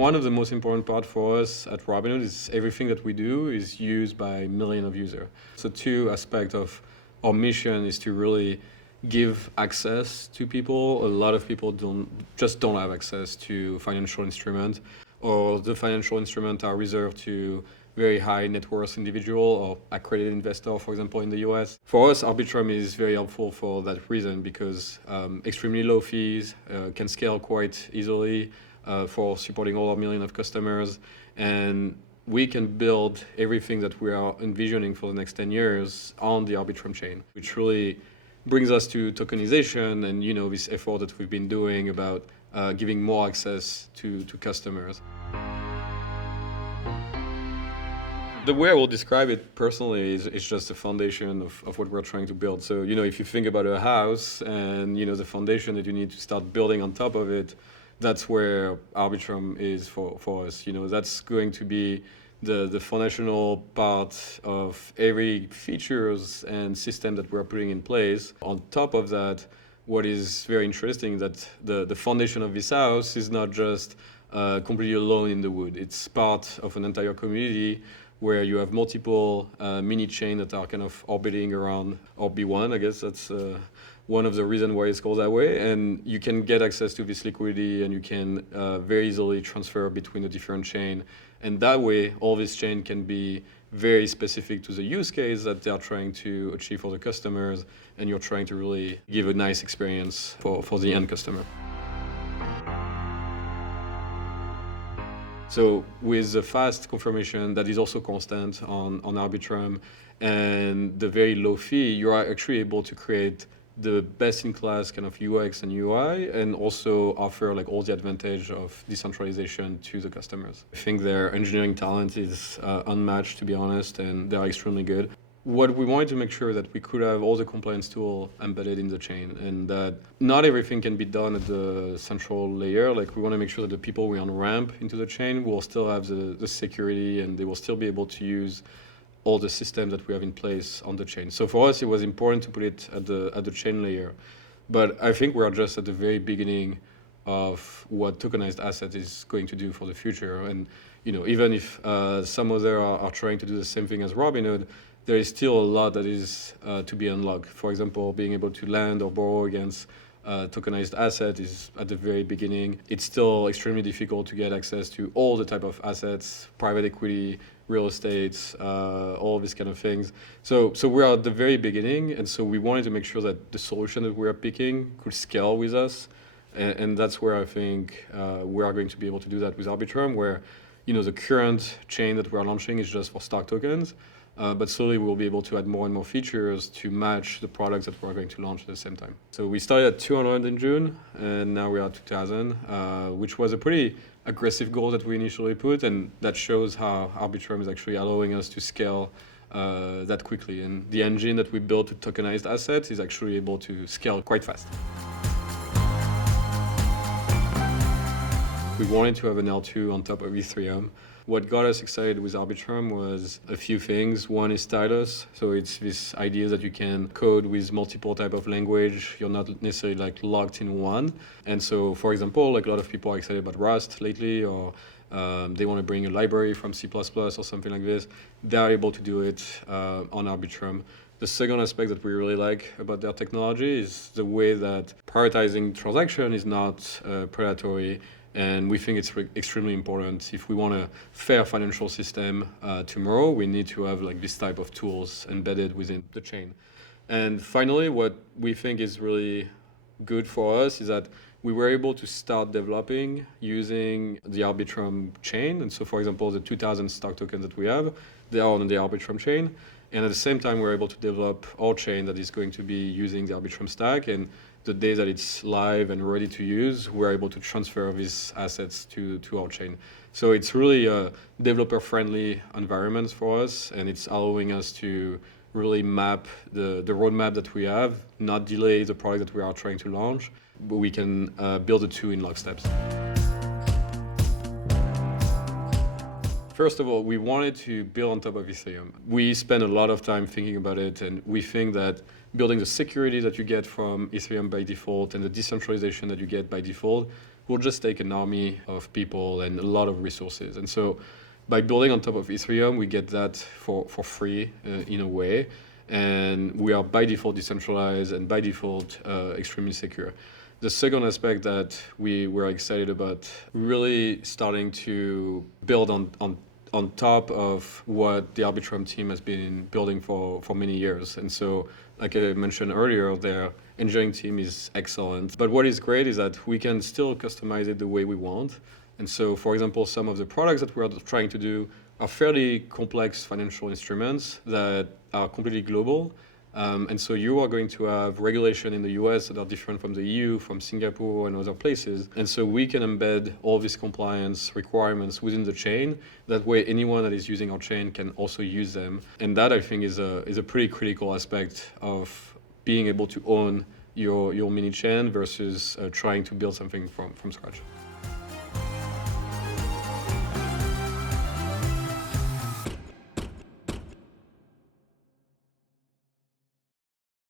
One of the most important part for us at Robinhood is everything that we do is used by millions of users. So two aspects of our mission is to really give access to people. A lot of people don't have access to financial instruments, or the financial instruments are reserved to very high net worth individual or accredited investor, for example, in the US. For us, Arbitrum is very helpful for that reason because extremely low fees, can scale quite easily for supporting all our million of customers. And we can build everything that we are envisioning for the next 10 years on the Arbitrum chain, which really brings us to tokenization and this effort that we've been doing about giving more access to customers. The way I will describe it personally is just the foundation of what we're trying to build. So, if you think about a house and, the foundation that you need to start building on top of it, that's where Arbitrum is for us. That's going to be the foundational part of every features and system that we're putting in place. On top of that, what is very interesting that the foundation of this house is not just completely alone in the wood. It's part of an entire community where you have multiple mini chain that are kind of orbiting around RB1. I guess that's one of the reasons why it's called that way. And you can get access to this liquidity and you can very easily transfer between the different chain. And that way, all this chain can be very specific to the use case that they are trying to achieve for the customers. And you're trying to really give a nice experience for the end customer. So with the fast confirmation that is also constant on Arbitrum and the very low fee, you are actually able to create the best-in-class kind of UX and UI and also offer like all the advantage of decentralization to the customers. I think their engineering talent is unmatched, to be honest, and they are extremely good. What we wanted to make sure that we could have all the compliance tool embedded in the chain and that not everything can be done at the central layer. Like we want to make sure that the people we on-ramp into the chain will still have the security and they will still be able to use all the systems that we have in place on the chain. So for us, it was important to put it at the chain layer. But I think we are just at the very beginning of what tokenized asset is going to do for the future. And even if some others are trying to do the same thing as Robinhood, there is still a lot that is to be unlocked. For example, being able to lend or borrow against tokenized asset is at the very beginning. It's still extremely difficult to get access to all the type of assets, private equity, real estate, all these kind of things. So we're at the very beginning, and so we wanted to make sure that the solution that we are picking could scale with us. And that's where I think we are going to be able to do that with Arbitrum, where the current chain that we are launching is just for stock tokens. But slowly we'll be able to add more and more features to match the products that we're going to launch at the same time. So we started at 200 in June, and now we are at 2,000, which was a pretty aggressive goal that we initially put, and that shows how Arbitrum is actually allowing us to scale that quickly. And the engine that we built to tokenized assets is actually able to scale quite fast. We wanted to have an L2 on top of Ethereum. What got us excited with Arbitrum was a few things. One is stylus. So it's this idea that you can code with multiple type of language. You're not necessarily locked in one. And so, for example, a lot of people are excited about Rust lately, or they want to bring a library from C++ or something like this. They are able to do it on Arbitrum. The second aspect that we really like about their technology is the way that prioritizing transaction is not predatory. And we think it's extremely important. If we want a fair financial system tomorrow, we need to have this type of tools embedded within the chain. And finally, what we think is really good for us is that we were able to start developing using the Arbitrum chain. And so, for example, the 2,000 stock tokens that we have, they are on the Arbitrum chain. And at the same time, we're able to develop our chain that is going to be using the Arbitrum stack. And the day that it's live and ready to use, we're able to transfer these assets to our chain. So it's really a developer-friendly environment for us, and it's allowing us to really map the roadmap that we have, not delay the product that we are trying to launch, but we can build the two in locksteps. First of all, we wanted to build on top of Ethereum. We spent a lot of time thinking about it, and we think that building the security that you get from Ethereum by default and the decentralization that you get by default will just take an army of people and a lot of resources. And so by building on top of Ethereum, we get that for free in a way. And we are by default decentralized and by default extremely secure. The second aspect that we were excited about, really starting to build on top of what the Arbitrum team has been building for many years. And so, like I mentioned earlier, their engineering team is excellent. But what is great is that we can still customize it the way we want. And so, for example, some of the products that we're trying to do are fairly complex financial instruments that are completely global. And so you are going to have regulation in the US that are different from the EU, from Singapore and other places. And so we can embed all these compliance requirements within the chain. That way anyone that is using our chain can also use them. And that, I think, is a pretty critical aspect of being able to own your mini chain versus trying to build something from scratch.